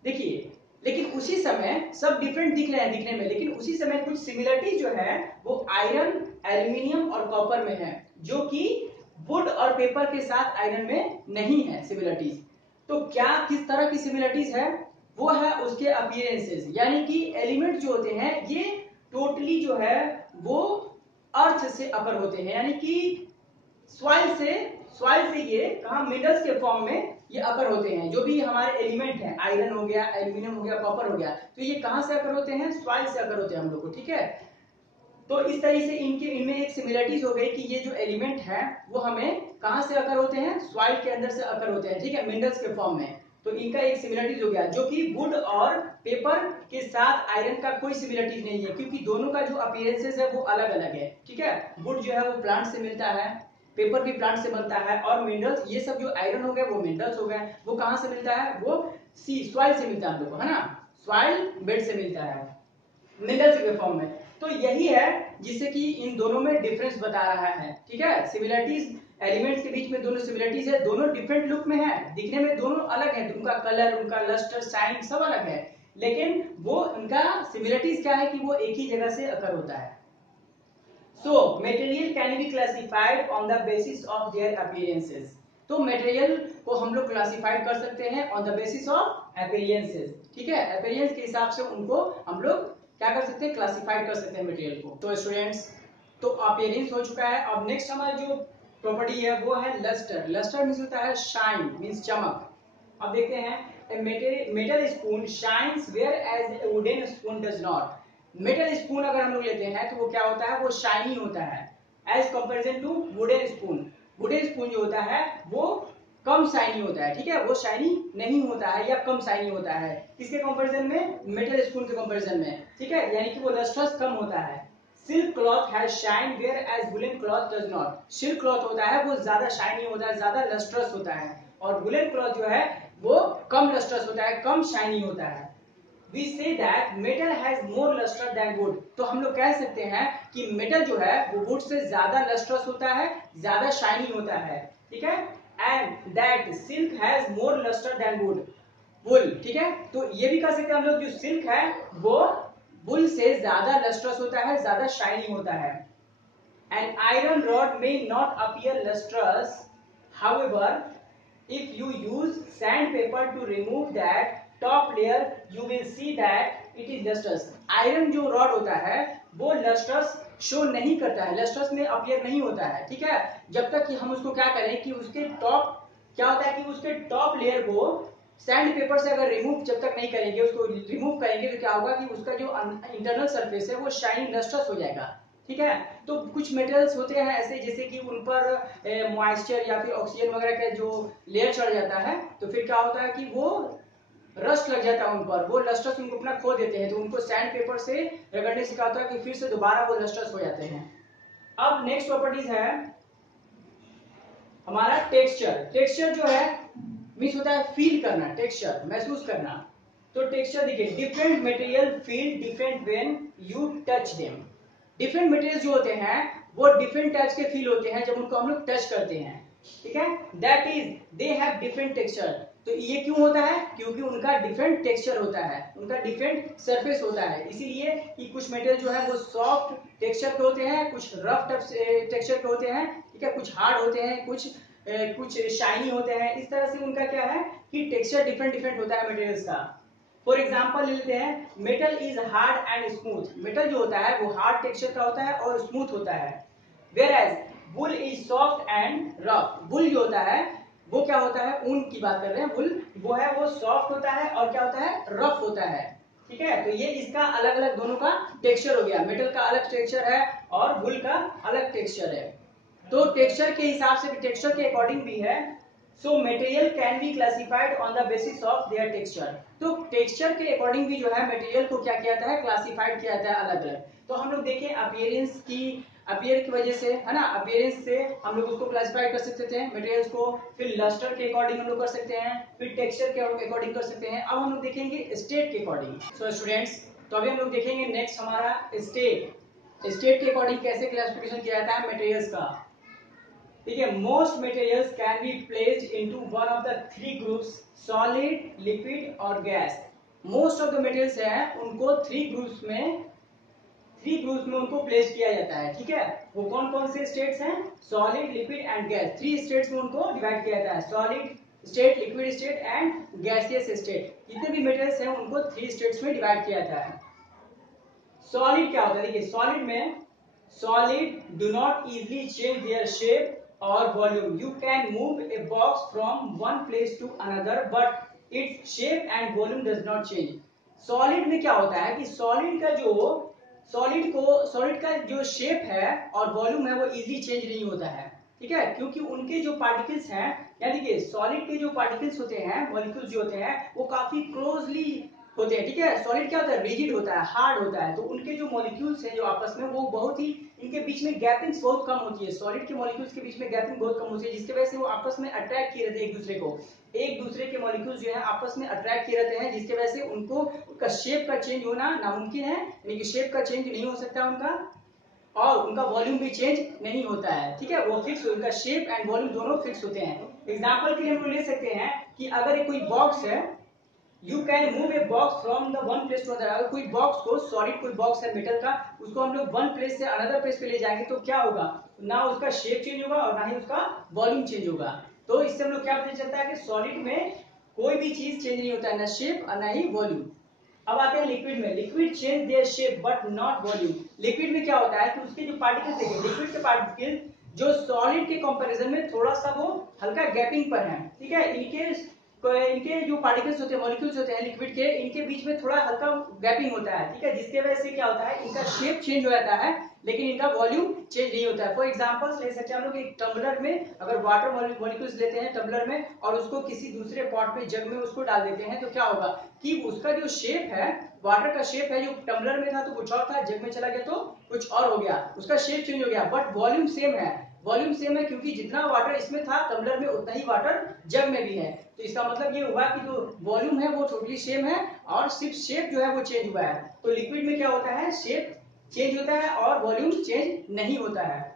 देखिए लेकिन उसी समय सब डिफरेंट दिख रहे हैं दिखने में, लेकिन उसी समय कुछ सिमिलरिटीज जो है वो आयरन, एल्यूमिनियम और कॉपर में है, जो कि वुड और पेपर के साथ आयरन में नहीं है सिमिलरिटीज। तो क्या किस तरह की सिमिलरिटीज है, वो है उसके अपीयरेंसेस, यानी कि एलिमेंट जो होते हैं ये टोटली जो है वो अर्थ से अकर होते हैं, यानी कि सॉइल से ये कहा मिनरल्स के फॉर्म में ये अकर होते हैं। जो भी हमारे एलिमेंट हैं, आयरन हो गया, एल्यूमिनियम हो गया, कॉपर हो गया, तो ये कहां से अकर होते हैं, सॉइल से अकर होते हैं हम लोग को, ठीक है। तो इस तरीके से इनमें एक सिमिलरिटीज हो गई कि ये जो एलिमेंट है वो हमें कहां से अकर होते हैं, सॉइल के अंदर से अकर होते हैं, ठीक है, मिनरल्स के फॉर्म में। तो इनका एक सिमिलरिटीज हो गया, जो कि वुड और पेपर के साथ आयरन का कोई सिमिलरिटीज नहीं है, क्योंकि दोनों का जो अपीयरेंसेस है वो अलग अलग है, ठीक है। वुड जो है वो प्लांट से मिलता है, पेपर भी प्लांट से बनता है, और मिनरल्स ये सब जो आयरन हो गए वो मिनरल्स हो गए, वो कहां से मिलता है, वो सॉइल से मिलता है हम लोग को, है ना, सॉइल बेड से मिलता है मिनरल्स के फॉर्म में। तो यही है जिससे कि इन दोनों में डिफरेंस बता रहा है, ठीक है। सिमिलरिटीज एलिमेंट्स के बीच में दोनों सिमिलरिटीज है, दोनों डिफरेंट लुक में है, दिखने में दोनों अलग है, उनका कलर, उनका लस्टर, शाइन सब अलग है, लेकिन वो उनका सिमिलरिटीज क्या है कि वो एक ही जगह से अकर होता है। So material can be classified on the basis of their appearances. तो मटेरियल को हम लोग क्लासिफाइड कर सकते हैं on the basis of appearances, ठीक है। अपीयरेंस के हिसाब से उनको हम लोग क्या कर सकते हैं, क्लासिफाइड कर सकते हैं मटेरियल को। तो स्टूडेंट्स तो अपीयरेंस हो चुका है। अब नेक्स्ट हमारा जो प्रॉपर्टी है वो है लस्टर। लस्टर मींस होता है शाइन, मींस चमक। अब देखते हैं metal spoon shines where as a wooden spoon does not. Metal spoon अगर हम लोग लेते हैं तो वो क्या होता है, वो शाइनी होता है as comparison to wooden spoon. Wooden spoon जो होता है वो कम शाइनी होता है, ठीक है, वो शाइनी नहीं होता है या कम शाइनी होता है, किसके कंपैरिजन में, मेटल स्पून के कंपैरिजन में, ठीक है, यानी कि वो लस्ट्रस कम होता है। Silk cloth has shine where as woollen cloth does not. Silk cloth होता है वो ज्यादा शाइनी होता है, ज्यादा लस्ट्रस होता है, और वुलन क्लॉथ जो है वो कम लस्ट्रस होता है, कम शाइनी होता है। We say that metal has more luster than wood. तो हम लोग कह सकते हैं कि मेटल जो है वो वुड से ज्यादा लस्ट्रस होता है, ज्यादा शाइनी होता है, ठीक है, and that silk has more luster than wool, ठीक है। तो ये भी कह सकते हैं हम लोग जो सिल्क है वो वुल से ज्यादा लस्ट्रस होता है, ज्यादा शाइनी होता है। An iron rod may not appear lustrous, however, if you use sandpaper to remove that top layer you will see that it is lustrous. Iron जो रॉड होता है वो लस्ट्रस शो नहीं करता है, लस्ट्रस में अपीयर नहीं होता है, ठीक है, जब तक कि हम उसको क्या करें कि उसके टॉप क्या होता है कि उसके टॉप लेयर को सैंड पेपर से अगर रिमूव जब तक नहीं करेंगे, उसको रिमूव करेंगे तो क्या होगा कि उसका जो इंटरनल सरफेस है वो शाइनिंग लस्ट्रस हो जाएगा। ठीक है, तो कुछ मटेरियल्स होते हैं ऐसे जैसे कि उन पर मॉइस्चर या फिर ऑक्सीजन वगैरह का जो लेयर चढ़ जाता है, तो फिर क्या होता है कि वो रस्ट लग जाता है उन पर, वो लस्ट्रस उनको अपना खो देते हैं, तो उनको सैंड पेपर से रगड़ने से क्या होता है कि फिर से दोबारा वो लस्ट्रस हो जाते हैं। अब नेक्स्ट प्रॉपर्टीज है हमारा टेक्सचर। टेक्सचर जो है मीन्स होता है फील करना, टेक्सचर महसूस करना। तो टेक्सचर देखिए, different material feel different when you touch them. Different material जो होते हैं वो डिफरेंट टाइप्स के फील होते हैं जब उनको हम लोग टच करते हैं। ठीक है, that is they have different texture. तो ये क्यों होता है? क्योंकि उनका डिफरेंट टेक्सचर होता है, उनका डिफरेंट सरफेस होता है। इसीलिए कि कुछ मटेरियल जो है वो सॉफ्ट टेक्सचर के होते हैं, कुछ रफ टेक्सचर के होते हैं, ठीक है, कुछ हार्ड होते हैं, कुछ शाइनी होते हैं। इस तरह से उनका क्या है कि टेक्सचर डिफरेंट डिफरेंट होता है मटेरियल्स का। फॉर एग्जाम्पल लेते हैं, metal is hard and smooth. Metal जो होता है वो हार्ड टेक्सचर का होता है और स्मूथ होता है। Whereas wool is soft and rough. Wool जो होता है वो क्या होता है, ऊन की बात कर रहे हैं, वुल वो है वो सॉफ्ट होता है और क्या होता है, रफ होता है। ठीक है, तो ये इसका अलग अलग दोनों का टेक्सचर हो गया। मेटल का अलग टेक्सचर है और वुल का अलग टेक्सचर है। तो टेक्सचर के हिसाब से, टेक्सचर के अकॉर्डिंग भी है। So material can be classified on the basis of their texture. तो टेक्सचर के अकॉर्डिंग भी जो है मटेरियल को क्या किया जाता है, क्लासिफाइड किया जाता है अलग अलग। तो हम लोग देखें अपीयरेंस की, अपीयर की वजह से है ना, अपीयरेंस से हम लोग उसको क्लासिफाई कर सकते हैं मटेरियल्स को, फिर लस्टर के अकॉर्डिंग हम लोग कर सकते हैं, फिर टेक्सचर के अकॉर्डिंग कर सकते हैं। अब हम लोग देखेंगे स्टेट के अकॉर्डिंग। सो स्टूडेंट्स, तो अभी हम लोग देखेंगे नेक्स्ट हमारा स्टेट। स्टेट के अकॉर्डिंग कैसे क्लासिफिकेशन किया जाता है मटेरियल्स का। ठीक है, most materials can be placed into one of the three groups, solid, liquid और gas. Most of the materials हैं उनको थ्री ग्रुप्स में उनको प्लेस किया जाता है। ठीक है, वो कौन कौन से स्टेट्स हैं, solid, liquid and gas. Three states में उनको डिवाइड किया जाता है, solid state, liquid state and gaseous state. जितने भी मटेरियल्स हैं उनको थ्री स्टेट्स में डिवाइड किया जाता है। सॉलिड क्या होता है, देखिए सॉलिड में, solid do not easily change their shape or volume. You can move a box from one place to another, but its shape and volume does not change. Solid में क्या होता है कि सॉलिड का जो शेप है और वॉल्यूम है वो इजीली चेंज नहीं होता है। ठीक है, क्योंकि उनके जो पार्टिकल्स हैं, यानी कि सॉलिड के जो पार्टिकल्स होते हैं, मॉलिक्यूल्स जो होते हैं वो काफी क्लोजली होते हैं। ठीक है, सॉलिड क्या होता है, रिजिड होता है, हार्ड होता है। तो उनके जो मॉलिक्यूल्स हैं जो आपस में, वो बहुत ही, इनके बीच में गैपिंग्स बहुत कम होती है। सॉलिड के मॉलिक्यूल्स के बीच में गैपिंग बहुत कम होती है, जिसकी वजह से वो आपस में अट्रैक्ट किए रहते हैं एक दूसरे को। एक दूसरे के मॉलिक्यूल्स जो है आपस में अट्रैक्ट किए रहते हैं, जिसकी वजह से उनको उनका शेप का चेंज होना नामुमकिन है, यानी कि शेप का चेंज नहीं हो सकता उनका, और उनका वॉल्यूम भी चेंज नहीं होता है। ठीक है, वो फिक्स, उनका शेप एंड वॉल्यूम दोनों फिक्स होते हैं। एग्जाम्पल के लिए हम लोग ले सकते हैं कि अगर एक कोई बॉक्स है, you can move a box from the one place to other. अगर कोई बॉक्स को, सॉलिड कोई बॉक्स है मेटल का, उसको हम लोग वन प्लेस से अनदर प्लेस पे ले जाएंगे तो क्या होगा, ना उसका शेप चेंज होगा और ना ही उसका वॉल्यूम चेंज होगा। तो इससे हम लोग क्या पता चलता है कि सॉलिड में कोई भी चीज चेंज नहीं होता है, ना शेप और ना ही वॉल्यूम। अब आते हैं लिक्विड में। Liquid change their shape but not volume. Liquid में क्या होता है कि उसके जो पार्टिकल्स देखिए, लिक्विड के पार्टिकल जो सॉलिड के कंपैरिजन में थोड़ा सा वो हल्का गैपिंग पर है। ठीक है, इनके जो पार्टिकल्स होते हैं, मॉलिक्यूल्स होते हैं लिक्विड के, इनके बीच में थोड़ा हल्का गैपिंग होता है। ठीक है, जिसके वजह से क्या होता है, इनका शेप चेंज हो जाता है लेकिन इनका वॉल्यूम चेंज नहीं होता है। फॉर एग्जांपल ले सकते हैं हम लोग एक टम्बलर में अगर वाटर मॉलिक्यूल्स लेते हैं टम्बलर में और उसको किसी दूसरे पॉट में, जग में उसको डाल देते हैं, तो क्या होगा कि उसका जो शेप है, वाटर का शेप है, जो टम्बलर में था तो कुछ और था, जग में चला गया तो कुछ और हो गया, उसका शेप चेंज हो गया, बट वॉल्यूम सेम है। वॉल्यूम सेम है क्योंकि जितना वाटर इसमें था टम्बलर में उतना ही वाटर जग में भी है। तो इसका मतलब ये हुआ कि जो वॉल्यूम है वो टोटली सेम है और सिर्फ शेप जो है वो चेंज हुआ है। तो लिक्विड में क्या होता है, शेप चेंज होता है और वॉल्यूम चेंज नहीं होता है।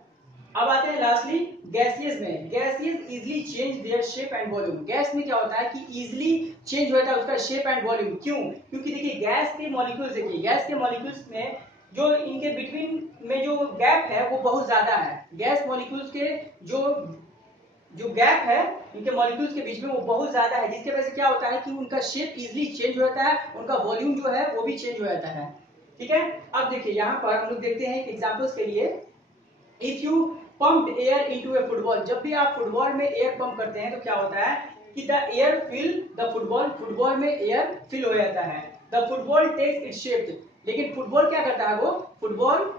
अब आते हैं लास्टली गैसियस में। Gaseous easily change their shape and volume. Gas में क्या होता है कि इजिली चेंज होता है उसका शेप एंड वॉल्यूम। क्यों? क्योंकि देखिए गैस के मॉलिक्यूल्स, देखिए गैस के मॉलिक्यूल्स में जो इनके बिटवीन में जो गैप है वो बहुत ज्यादा है। गैस मॉलिक्यूल्स के जो गैप है इनके मॉलिक्यूल्स के बीच में वो बहुत ज्यादा है, जिसकी वजह से क्या होता है कि उनका शेप इजिली चेंज हो जाता है, उनका वॉल्यूम जो है वो भी चेंज हो जाता है। ठीक है, अब देखिए यहाँ पर हम लोग देखते हैं एग्जांपल्स के लिए। If you pumped air into A football, जब भी आप फुटबॉल में एयर पंप करते हैं तो क्या होता है कि the air fill the football, football में एयर फिल हो जाता है। The football takes its shape, लेकिन फुटबॉल क्या करता है, वो फुटबॉल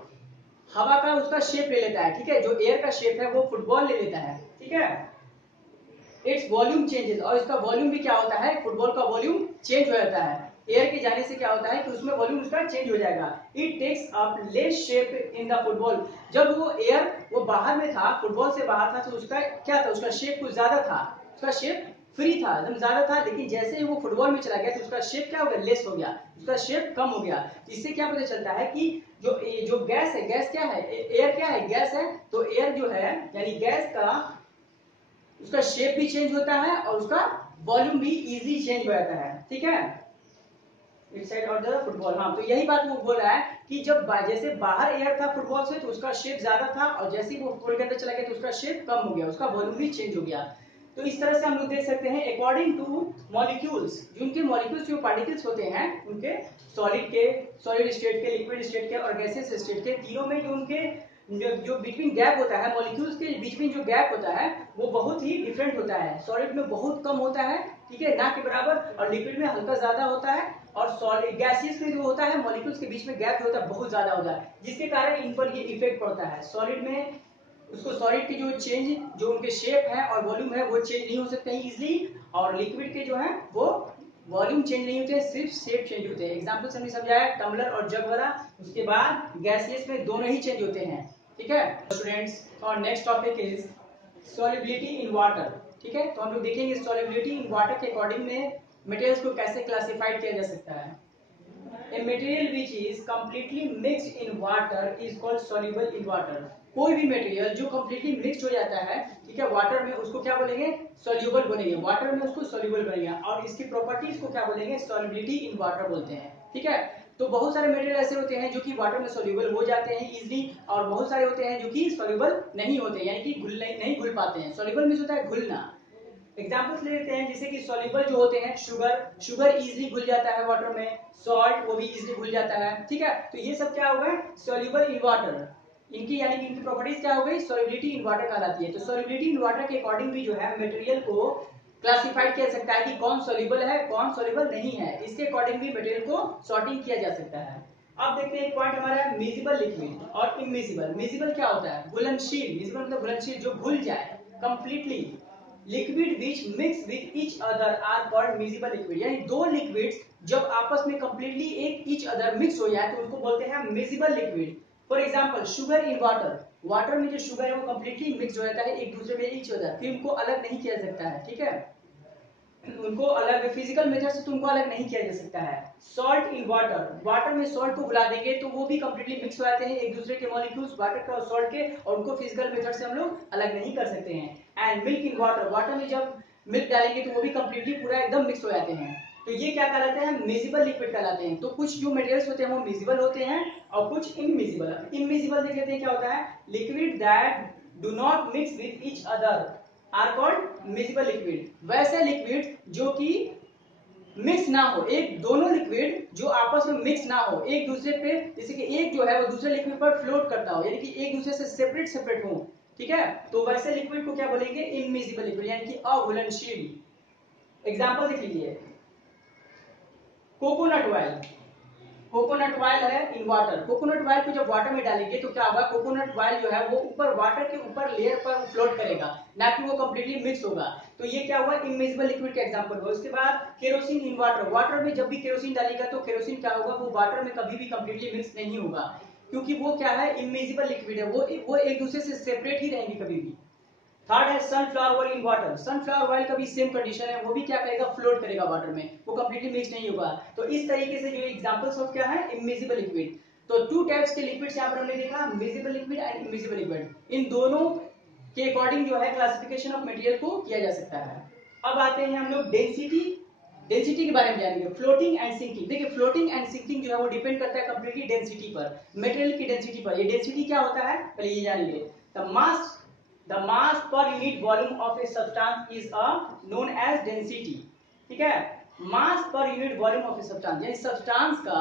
हवा का उसका शेप ले लेता है, ठीक है, जो एयर का शेप है वो फुटबॉल ले लेता है, ठीक है। इट्स वॉल्यूम चेंजेस, और इसका वॉल्यूम भी क्या होता है, फुटबॉल का वॉल्यूम चेंज हो जाता है। एयर के जाने से क्या होता है कि उसमें वॉल्यूम उसका चेंज हो जाएगा। It takes up less shape in the football, जब वो एयर वो बाहर में था, फुटबॉल से बाहर था, तो उसका क्या था, उसका शेप कुछ ज्यादा था, उसका शेप फ्री था, एकदम ज्यादा था, लेकिन जैसे ही वो फुटबॉल में चला गया तो उसका शेप क्या हो गया, लेस हो गया, उसका शेप कम हो गया। इससे क्या पता चलता है कि जो गैस है, गैस क्या है, एयर क्या है, गैस है, तो एयर जो है यानी गैस का उसका शेप भी चेंज होता है और उसका वॉल्यूम भी इजी चेंज हो जाता है, ठीक है। इनसाइड और द फुटबॉल, हाँ, तो यही बात वो बोल रहा है कि जब जैसे बाहर एयर था फुटबॉल से तो उसका शेप ज्यादा था, और जैसे ही वो फुटबॉल के अंदर चला गया तो उसका शेप कम हो गया, उसका वॉल्यूम भी चेंज हो गया। तो इस तरह से हम लोग देख सकते हैं अकॉर्डिंग टू मॉलिक्यूल्स, जिनके मॉलिक्यूल्स जो पार्टिकल्स होते हैं उनके सॉलिड स्टेट के, लिक्विड स्टेट के और गैसियस स्टेट के, तीनों में जो उनके जो बिटवीन गैप होता है, मॉलिक्यूल्स के बीच में जो गैप होता है वो बहुत ही डिफरेंट होता है। सॉलिड में बहुत कम होता है, ठीक है, ना के बराबर, और लिक्विड में हल्का ज्यादा होता है, और सॉलिड गैसियस में जो होता है मॉलिक्यूल्स के बीच में गैप होता है बहुत ज्यादा होता है, जिसके कारण इन पर ये इफेक्ट पड़ता है। सॉलिड में उसको सॉलिड की जो चेंज, जो उनके शेप है और वॉल्यूम है वो चेंज नहीं हो सकते हैं इजिली, और लिक्विड के जो है वो वॉल्यूम चेंज नहीं होते हैं, सिर्फ शेप चेंज होते हैं। एग्जांपल से हमने समझाया टम्बलर और जग वाला, उसके बाद गैसियस में दोनों ही चेंज होते हैं, ठीक है स्टूडेंट्स। और next topic is solubility in water, ठीक है, तो हम लोग देखेंगे सॉलिबिलिटी इन वाटर के अकॉर्डिंग में मटेरियल्स को कैसे क्लासिफाइड किया जा सकता है। A material which is completely mixed in water is called soluble in water. कोई भी मटेरियल जो completely mixed हो जाता है, ठीक है, वाटर में, उसको क्या बोलेंगे, soluble बोलेंगे, वाटर में उसको soluble बनेगा, और इसकी प्रॉपर्टीज को क्या बोलेंगे, solubility in water बोलते हैं, ठीक है। तो बहुत सारे मटेरियल ऐसे होते हैं जो कि वाटर में soluble हो जाते हैं इजिली, और बहुत सारे होते हैं जो कि soluble नहीं होते, यानी कि नहीं घुल पाते हैं। soluble मींस होता है घुलना। एग्जाम्पल्स ले लेते हैं, जैसे कि सॉल्युबल जो होते हैं, शुगर इजीली घुल जाता है वाटर में, सॉल्ट वो भी इजीली घुल जाता है, ठीक है। तो ये सब क्या होगा, सॉल्युबल इन वाटर, इनकी यानी कि इनकी प्रॉपर्टीज क्या हो गई, सॉल्युबिलिटी इन वाटर कहलाती है। तो सॉल्युबिलिटी इन वाटर के अकॉर्डिंग भी जो है मटेरियल को क्लासिफाइड किया सकता है कि कौन सॉल्युबल है कौन सॉल्युबल नहीं है, इसके अकॉर्डिंग भी मटेरियल को सॉर्टिंग किया जा सकता है। अब देखते हैं एक पॉइंट हमारा है मिजिबल लिक्विड और इमिजिबल। मिजिबल क्या होता है, घुलनशील, मिजिबल मतलब घुलनशील, जो घुल जाए completely. Liquid which mix with each other are called miscible liquid, यानी दो लिक्विड्स जब आपस में कंप्लीटली एक ईच अदर मिक्स हो जाए तो उसको बोलते हैं miscible liquid. For example sugar in water, water में जो शुगर है वो कंप्लीटली मिक्स हो जाता है एक दूसरे में ईच अदर, फिर उनको अलग नहीं किया जा सकता है, ठीक है, उनको अलग फिजिकल मेथड से तुमको अलग नहीं किया जा सकता है। सॉल्ट इन वाटर, वाटर में सॉल्ट को बुला देंगे तो वो भी कंप्लीटली मिक्स हो जाते हैं एक दूसरे के मॉलिक्यूल्स वाटर के और सॉल्ट के, और उनको फिजिकल मेथड से हम लोग अलग नहीं कर सकते हैं। And milk in water, water में जब मिल्क डालेंगे तो वो भी कंप्लीटली पूरा एकदम मिक्स हो जाते हैं, तो ये क्या कहलाते हैं, मिजिबल लिक्विड कहलाते हैं। तो कुछ जो मटेरियल्स होते हैं वो मिजिबल होते हैं और कुछ इनमिजिबल। इनमिजिबल देख लेते हैं क्या होता है, liquid that do not mix with each other are called miscible liquid. वैसे लिक्विड जो कि मिक्स ना हो, एक दोनों लिक्विड जो आपस में मिक्स ना हो एक दूसरे पे, जैसे कि एक जो है वो दूसरे लिक्विड पर फ्लोट करता हो, यानी कि एक दूसरे से सेपरेट हो, ठीक है, तो वैसे लिक्विड को क्या बोलेंगे, इनमिजिबल लिक्विड, यानी कि अघुलनशील। एग्जांपल देख लीजिए, कोकोनट ऑयल, कोकोनट ऑयल है इन वाटर, कोकोनट ऑयल को जब वाटर में डालेंगे तो क्या होगा, कोकोनट ऑयल जो है वो ऊपर वाटर के ऊपर लेयर पर फ्लोट करेगा, ना कि वो कंप्लीटली मिक्स होगा, तो ये क्या हुआ, इमिजिबल लिक्विड का एग्जांपल हुआ। उसके बाद केरोसिन इन वाटर, वाटर में जब भी केरोसिन डालेगा तो केरोसिन क्या होगा, वो वाटर में कभी भी कंप्लीटली मिक्स नहीं होगा, क्योंकि वो क्या है, इमिजिबल लिक्विड है, वो एक दूसरे से सेपरेट ही रहेंगे कभी भी। थर्ड है sunflower oil in water, sunflower oil का भी सेम कंडीशन है, वो भी क्या करेगा, फ्लोट करेगा वाटर में, वो कंप्लीटली मिक्स नहीं होगा। तो इस तरीके से जो एग्जांपल्स ऑफ क्या है, इमिजिबल लिक्विड। तो टू टाइप्स के लिक्विड्स यहां पर हमने देखा, miscible liquid and immiscible liquid. इन दोनों के अकॉर्डिंग जो है क्लासिफिकेशन ऑफ मटेरियल को किया जा सकता है। अब आते हैं हम लोग डेंसिटी के बारे में जानेंगे, फ्लोटिंग एंड सिंकिंग। देखिए फ्लोटिंग एंड सिंकिंग जो है वो डिपेंड करता है कंप्लीटली डेंसिटी पर, मटेरियल की डेंसिटी पर। ये डेंसिटी क्या होता है, पहले ये जानेंगे। The mass per unit volume of a substance is known as density, ठीक है, mass per unit volume of a substance, यानी सब्सटेंस का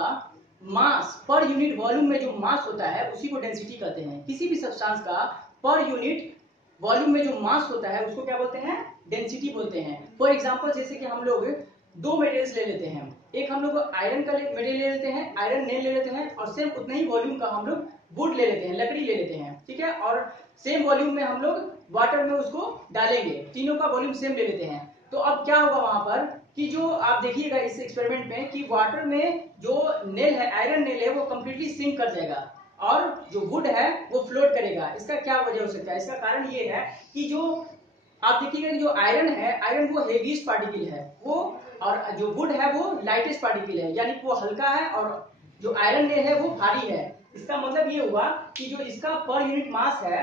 मास पर यूनिट वॉल्यूम में जो मास होता है उसी को डेंसिटी कहते हैं। किसी भी सब्सटेंस का पर यूनिट वॉल्यूम में जो मास होता है उसको क्या बोलते हैं, डेंसिटी बोलते हैं। फॉर एग्जांपल जैसे कि हम लोग दो मटेरियल्स ले लेते हैं, एक हम लोग आयरन का मटेरियल ले लेते हैं, आयरन नेल ले लेते हैं, और सेम उतना ही वॉल्यूम का हम लोग वुड ले लेते हैं, लकड़ी ले लेते हैं, ठीक है, और सेम वॉल्यूम में हम लोग वाटर में उसको डालेंगे, तीनों का वॉल्यूम सेम ले लेते हैं। तो अब क्या होगा वहां पर कि जो आप देखिएगा इस एक्सपेरिमेंट में कि वाटर में जो नेल है, आयरन नेल है, वो कंप्लीटली सिंक कर जाएगा और जो वुड है वो फ्लोट करेगा। इसका क्या वजह हो सकता है? इसका कारण ये है कि जो आप देखिएगा कि जो आयरन है, आयरन वो हेवीएस्ट पार्टिकल है वो, और जो वुड है वो लाइटेस्ट पार्टिकल है, यानी कि वो हल्का है, और जो आयरन नेल है वो भारी है। इसका मतलब ये हुआ कि जो इसका पर यूनिट मास है,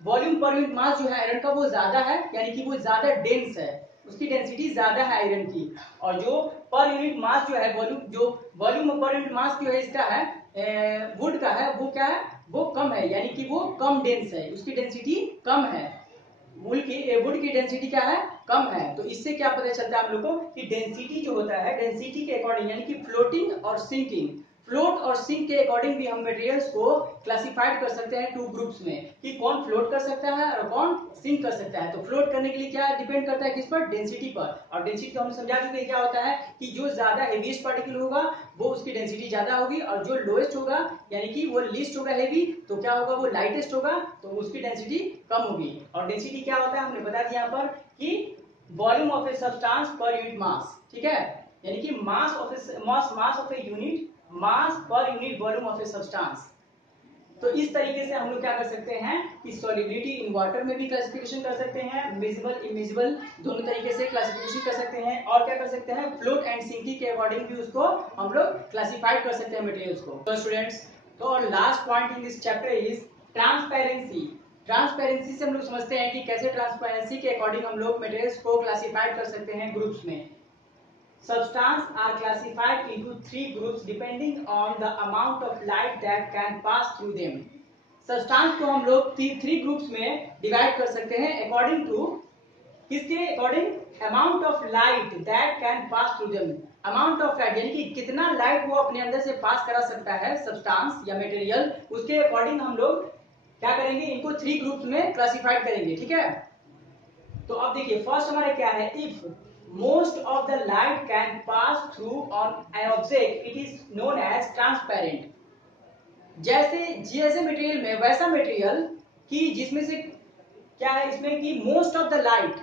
वॉल्यूम पर यूनिट मास जो है आयरन का वो ज्यादा है, यानी कि वो ज्यादा डेंस है, उसकी डेंसिटी ज्यादा है आयरन की। और जो पर यूनिट मास जो है वॉल्यूम पर यूनिट मास जो है इसका है वुड का है, वो क्या है, वो कम है, यानी कि वो कम डेंस है, उसकी डेंसिटी कम है। वुड की डेंसिटी क्या है, कम है। तो इससे क्या पता चलता है हम लोग को कि डेंसिटी जो होता है, डेंसिटी के अकॉर्डिंग, यानी कि फ्लोटिंग और सिंकिंग, फ्लोट और सिंक के अकॉर्डिंग भी हम मटेरियल्स को क्लासिफाइड कर सकते हैं टू ग्रुप्स में, कि कौन फ्लोट कर सकता है और कौन सिंक कर सकता है। तो फ्लोट करने के लिए क्या डिपेंड करता है, किस पर, डेंसिटी पर। और डेंसिटी तो हम समझा चुके हैं क्या होता है कि जो ज्यादा हेवीएस्ट पार्टिकल होगा वो उसकी डेंसिटी ज्यादा होगी, और जो लोएस्ट होगा यानी कि वो लीस्ट होगा हेवी, तो क्या होगा, वो लाइटेस्ट होगा, तो उसकी डेंसिटी कम होगी। और डेंसिटी क्या होता है हमने बता दिया यहाँ पर कि volume of a substance per unit mass, ठीक है, यानी कि mass of a unit mass per unit volume of a substance. तो इस तरीके से हम लोग क्या कर सकते हैं कि सॉलिबिलिटी इन वाटर में भी क्लासिफिकेशन कर सकते हैं, मिजिबल इमिजिबल दोनों तरीके से क्लासिफिकेशन कर सकते हैं, और क्या कर सकते हैं, फ्लोट एंड सिंकिंग के अकॉर्डिंग भी उसको हम लोग क्लासिफाइड कर सकते हैं मटेरियल्स को। तो स्टूडेंट्स, तो last point in this chapter is transparency. Transparency से हम लोग समझते हैं कि कैसे ट्रांसपेरेंसी के अकॉर्डिंग हम लोग मटेरियल्स को क्लासिफाइड कर सकते हैं ग्रुप्स में। Substances are classified into three groups depending on the amount of light that can pass through them. Substance को हम लोग थ्री ग्रुप्स में डिवाइड कर सकते हैं अकॉर्डिंग टू, किसके according, amount of light that can pass through them. Amount of light यानी कि कितना लाइट वो अपने अंदर से पास करा सकता है सब्सटेंस या मटेरियल, उसके अकॉर्डिंग हम लोग क्या करेंगे, इनको थ्री ग्रुप्स में क्लासिफाइड करेंगे, ठीक है। तो अब देखिए फर्स्ट हमारा क्या है, if most of the light can pass through on an object it is known as transparent। जैसे मटेरियल में वैसा मटेरियल कि जिसमें से क्या है इसमें कि मोस्ट ऑफ द लाइट,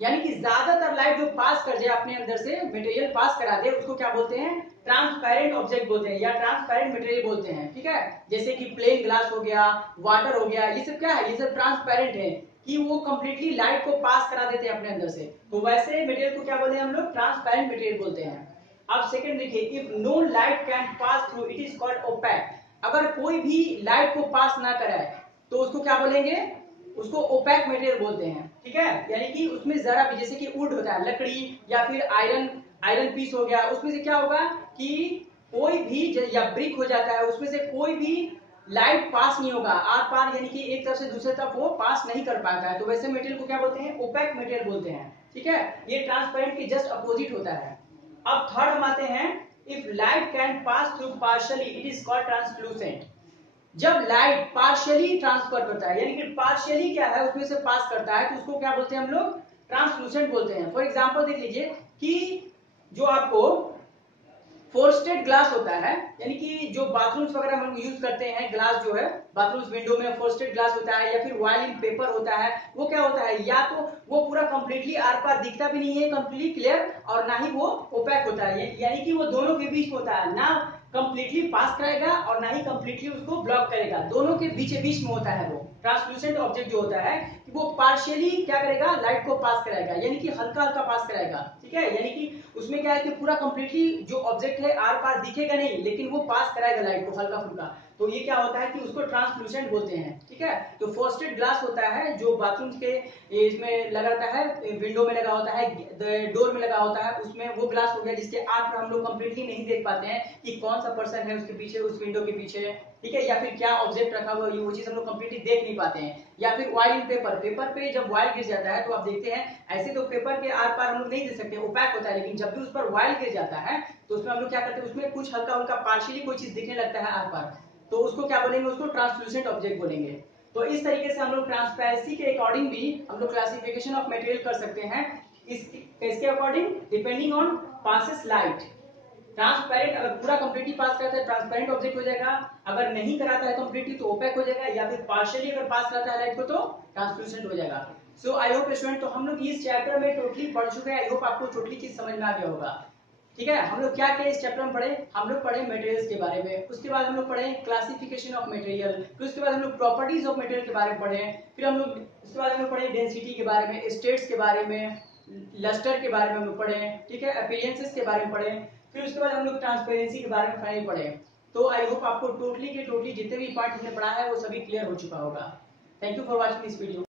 यानी कि ज्यादातर लाइट जो पास कर जाए अपने अंदर से, मटेरियल पास करा दे, उसको क्या बोलते हैं, ट्रांसपेरेंट ऑब्जेक्ट बोलते हैं या ट्रांसपेरेंट मटेरियल बोलते हैं, ठीक है। जैसे कि प्लेन ग्लास हो गया, वाटर हो गया, ये सब क्या है, ये सब ट्रांसपेरेंट है कि वो कंप्लीटली लाइट को पास करा देते हैं अपने अंदर से। तो वैसे मटेरियल को क्या बोलते हैं हम लोग, ट्रांसपेरेंट मटेरियल बोलते हैं। अब सेकंड देखिए, if no light can pass through it is called opaque. अगर कोई भी लाइट को पास ना कराए तो उसको क्या बोलेंगे, उसको ओपैक मटेरियल बोलते हैं, ठीक है। यानी कि उसमें जरा भी, जैसे कि वुड होता है, लकड़ी या फिर आयरन पीस हो गया, उसमें से क्या होगा कि कोई भी, या ब्रिक हो जाता है, उसमें से कोई भी लाइट पास नहीं होगा आर पार, यानी कि एक तरफ से दूसरे तरफ वो पास नहीं कर पाता है। तो वैसे मटेरियल को क्या बोलते हैं, ओपैक मटेरियल बोलते हैं, ठीक है। ये ट्रांसपेरेंट के जस्ट अपोजिट होता है। अब थर्ड हम आते हैं, if light can pass through partially it is called translucent. जब लाइट पार्शियली ट्रांसफर करता है, यानी कि पार्शियली क्या है उसमें से पास करता है, तो उसको क्या बोलते हैं हम लोग, ट्रांसलूसेंट बोलते हैं। फॉर एग्जांपल देख लीजिए कि जो आपको फोर्स्टेड ग्लास होता है, यानी कि जो बाथरूम्स वगैरह हम यूज करते हैं, ग्लास जो है बाथरूम्स विंडो में फोर्स्टेड ग्लास होता है, या फिर वाइल इन पेपर होता है, वो क्या होता है, या तो वो पूरा कंप्लीटली आर पार दिखता भी नहीं है, कंप्लीटली क्लियर, और ना ही वो ओपैक होता है, यानी कि वो दोनों के बीच होता है, ना कंप्लीटली पास कराएगा और ना ही कंप्लीटली उसको ब्लॉक करेगा, दोनों के बीच में होता है। वो ट्रांसलूसेंट ऑब्जेक्ट जो होता है कि वो पार्शियली क्या करेगा, लाइट को पास कराएगा, यानी कि हल्का हल्का पास कराएगा, ठीक है। यानी कि उसमें क्या है कि पूरा कंप्लीटली जो ऑब्जेक्ट है आर पार दिखेगा नहीं, लेकिन वो पास कराएगा लाइट को हल्का फुल्का। तो ये क्या होता है कि उसको ट्रांसलूसेंट बोलते हैं, ठीक है। तो फोर्स्टेड ग्लास होता है जो बाथरूम के इसमें लगा रहता है, विंडो में लगा होता है, डोर में लगा होता है, उसमें वो ग्लास हो गया जिसके आर पर हम लोग कंप्लीटली नहीं देख पाते हैं कि कौन सा पर्सन है उसके पीछे, उस विंडो के पीछे, ठीक है, या फिर क्या ऑब्जेक्ट रखा हुआ है, वो चीज हम लोग कंप्लीटली देख नहीं पाते हैं। या फिर ऑयल इन पेपर, पेपर पे जब ऑयल गिर जाता है तो आप देखते हैं ऐसे तो पेपर के आर पार हम लोग नहीं देख सकते, ओपैक होता है, लेकिन जब भी उस पर ऑयल गिर जाता है तो उसमें हम लोग क्या करते हैं, उसमें कुछ हल्का हल्का पार्शियली कोई चीज दिखने लगता है आर पार, तो उसको क्या बोलेंगे, उसको ट्रांसलूसेंट ऑब्जेक्ट बोलेंगे। तो इस तरीके से हम लोग ट्रांसपेरेंसी के अकॉर्डिंग भी हम लोग क्लासिफिकेशन ऑफ मटेरियल कर सकते हैं। इसके according depending on passes light. Transparent अगर पूरा कंप्लीटली पास करता है ट्रांसपेरेंट ऑब्जेक्ट हो जाएगा, अगर नहीं कराता है कंप्लीटली तो ओपेक हो जाएगा, या फिर पार्शियली अगर पास करता है लाइट को तो ट्रांसलूसेंट हो जाएगा। सो आई होप स्टूडेंट, तो हम लोग इस चैप्टर में टोटली पढ़ चुके हैं। आई होप आपको टोटली चीज समझ में आ गया होगा। ठीक है, हम लोग क्या क्या इस चैप्टर में पढ़े? हम लोग पढ़े मटेरियल्स के बारे में, उसके बाद हम लोग पढ़े क्लासिफिकेशन ऑफ मटेरियल, फिर उसके बाद हम लोग प्रॉपर्टीज ऑफ मटेरियल के बारे में पढ़े, फिर हम लोग उसके बाद हम लोग पढ़े डेंसिटी के बारे में, स्टेट्स के बारे में, लस्टर के बारे में हम लोग पढ़े, ठीक है, अपीयरेंसेस के बारे में पढ़े, फिर उसके बाद हम लोग ट्रांसपेरेंसी के बारे में फाइनली पढ़े। तो आई होप आपको टोटली जितने भी पार्ट हमने पढ़ा है वो सभी क्लियर हो चुका होगा। Thank you for watching this video.